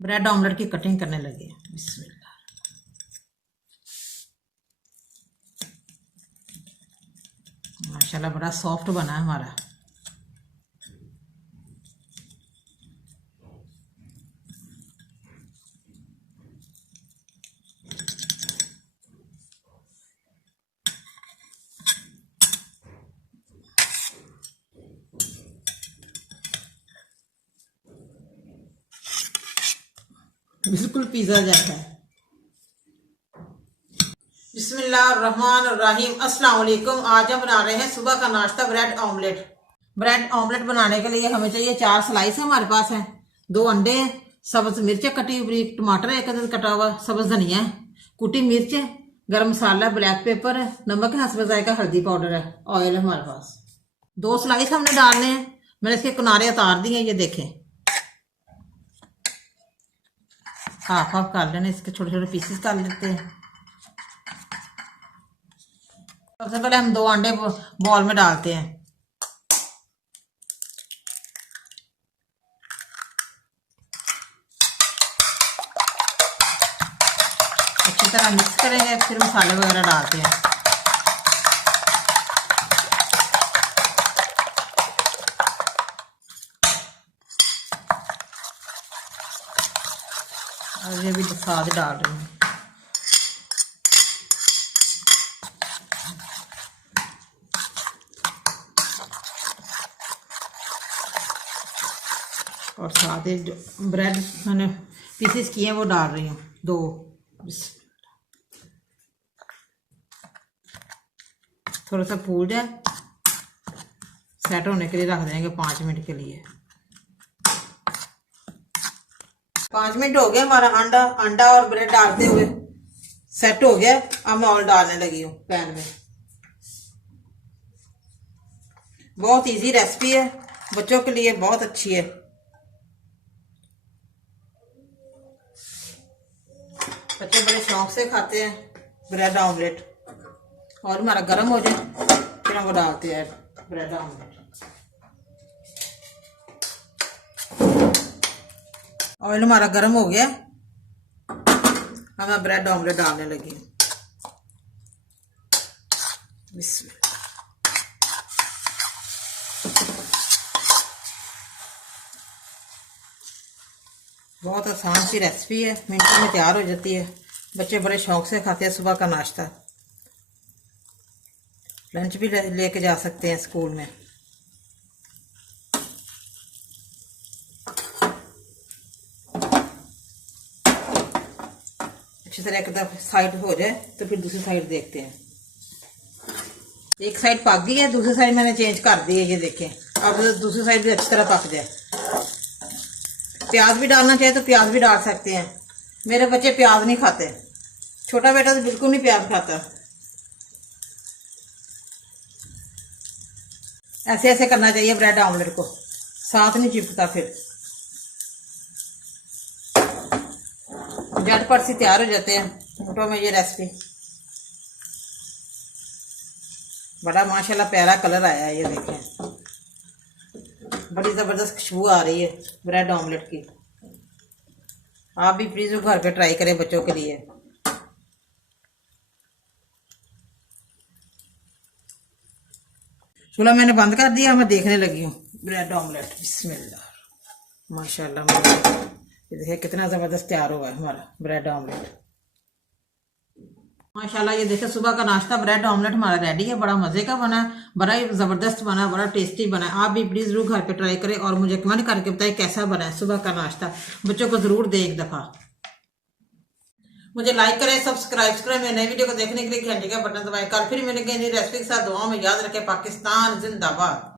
Bread omelette की cutting करने लगे। बिस्मिल्लाह। माशाल्लाह बड़ा सॉफ्ट बना है हमारा। बिल्कुल पिज़्ज़ा जैसा है। बिस्मिल्लाहिर्रहमानिर्रहीम। अस्सलाम वालेकुम। आज हम बना रहे हैं सुबह का नाश्ता ब्रेड ऑमलेट। ब्रेड ऑमलेट बनाने के लिए हमें चाहिए 4 स्लाइस हमारे पास है, 2 अंडे हैं, सब्ज मिर्च कटी हुई, टमाटर एक कटा हुआ, सब्ज धनिया है, कुटी मिर्च है, गरम मसाला, ब्लैक पेपर है, नमक है हस्ब जायका, हल्दी पाउडर है, ऑयल है हमारे पास। 2 स्लाइस हमने डालने हैं। मैंने इसके किनारे उतार दिए, ये देखें। हाफ हाफ कर लेने, इसके छोटे छोटे पीसेस कर लेते हैं। सबसे पहले हम 2 अंडे बॉल में डालते हैं। अच्छी तरह मिक्स करेंगे, फिर मसाले वगैरह डालते हैं। और ये भी साथ डाल रही हूँ। और साथ ही ब्रेड मैंने पीसेस किए हैं वो डाल रही हूँ 2। थोड़ा सा फूल जाए, सेट होने के लिए रख देंगे 5 मिनट के लिए। 5 मिनट हो गए हमारा अंडा और ब्रेड डालते हुए सेट हो गया। अब मैं ऑयल डालने लगी हूँ पैन में। बहुत इजी रेसिपी है, बच्चों के लिए बहुत अच्छी है। बच्चे बड़े शौक से खाते हैं ब्रेड ऑमलेट। और हमारा गर्म हो जाए फिर हम वो डालते हैं ब्रेड ऑमलेट। ऑयल हमारा गर्म हो गया, अब मैं ब्रेड ऑमलेट डालने लगी हूँ। बहुत आसान सी रेसिपी है, मिनटों में तैयार हो जाती है। बच्चे बड़े शौक से खाते हैं सुबह का नाश्ता। लंच भी लेके जा सकते हैं स्कूल में। अच्छी तरह एक तरफ साइड हो जाए तो फिर दूसरी साइड देखते हैं। एक साइड पक गई है, दूसरी साइड मैंने चेंज कर दी है, ये देखें। अब दूसरी साइड भी अच्छी तरह पक जाए। प्याज भी डालना चाहे तो प्याज भी डाल सकते हैं। मेरे बच्चे प्याज नहीं खाते, छोटा बेटा तो बिल्कुल नहीं प्याज खाता। ऐसे ऐसे करना चाहिए ब्रेड ऑमलेट को, साथ नहीं चिपकता। फिर झटपट से तैयार हो जाते हैं मिनटों में ये रेसिपी। बड़ा माशाल्लाह प्यारा कलर आया है, ये देखें। बड़ी ज़बरदस्त खुशबू आ रही है ब्रेड ऑमलेट की। आप भी प्लीज़ घर पे ट्राई करें बच्चों के लिए। चूल्हा मैंने बंद कर दिया, मैं देखने लगी हूँ ब्रेड ऑमलेट। बिस्मिल्लाह। माशाल्लाह, ये देखिए कितना ज़बरदस्त तैयार हुआ है हमारा ब्रेड ऑमलेट। माशाल्लाह, ये देखिए सुबह का नाश्ता ब्रेड ऑमलेट हमारा रेडी है। बड़ा मजे का बना, बड़ा ही जबरदस्त बना, बड़ा टेस्टी बना। आप भी प्लीज जरूर घर पे ट्राई करें और मुझे कमेंट करके बताएं कैसा बना है सुबह का नाश्ता। बच्चों को जरूर दे एक दफा। मुझे लाइक करें, सब्सक्राइब करें। मेरे नई वीडियो को देखने के लिए घंटे का बटन दबाएं। कल फिर मिलेंगे नई रेसिपी के साथ। दुआ में याद रखें। पाकिस्तान जिंदाबाद।